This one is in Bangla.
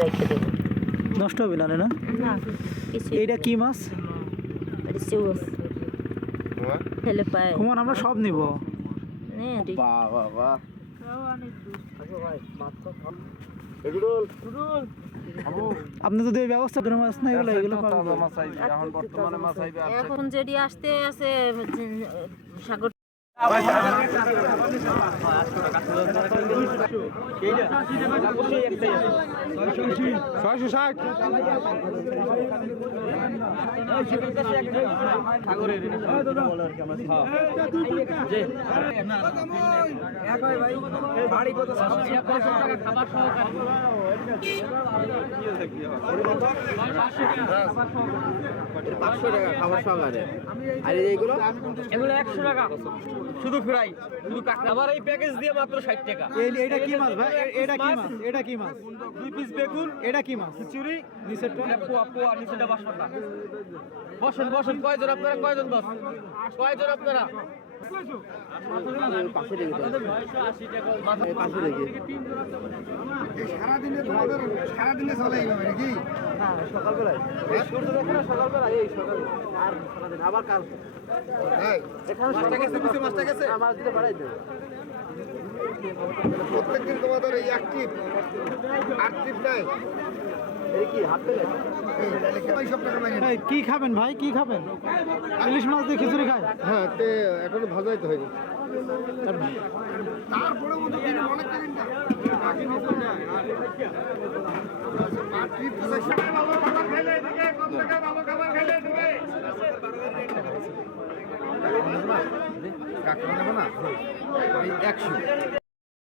রেখে দেবো। নষ্ট হবে না না? এইটা কি মাছ? ফেলে পায়। কুমার আমরা সব নিব। আপনি যদি এই ব্যবস্থা করে মাছ না এগুলো এগুলো এখন বর্তমানে মাছ আইবে এখন যেটি আসতে আছে সাগর ছয়শো ষাট পাঁচশো টাকা খাবার সহকারে আর এইগুলো এগুলো একশো টাকা শুধু ফ্রাই শুধু আবার এই প্যাকেজ দিয়ে মাত্র ষাট টাকা। এটা কি মাছ ভাই? এটা কি মাছ? এটা কি মাছ? দুই পিস বেগুন এটা কি মাছ? চুরি নিচেরটা? পোয়া পোয়া নিচেটা বাসনটা বসেন বসেন কয়জন আপনারা? কয়জন বস কয়জন আপনারা? সারাদিনে তোমাদের সারাদিনে চলে এইভাবে নাকি সকালবেলায় এই সূর্য দেখে না সকালবেলা এই সকাল আর সারাদিন আবার কাল তাই মাছটা গেছে কিছু মাছটা গেছে মাছ দিতে পারাই দেবে প্রত্যেকদিন তোমাদের এই অ্যাক্টিভ অ্যাক্টিভ নাই। এই কি খাবেন ভাই? কি খাবেন? ইলিশ মাছ দিয়ে খিচুড়ি খায়? হ্যাঁ তে এখনও ভালো হইতে হয়নি নেব না? একশো।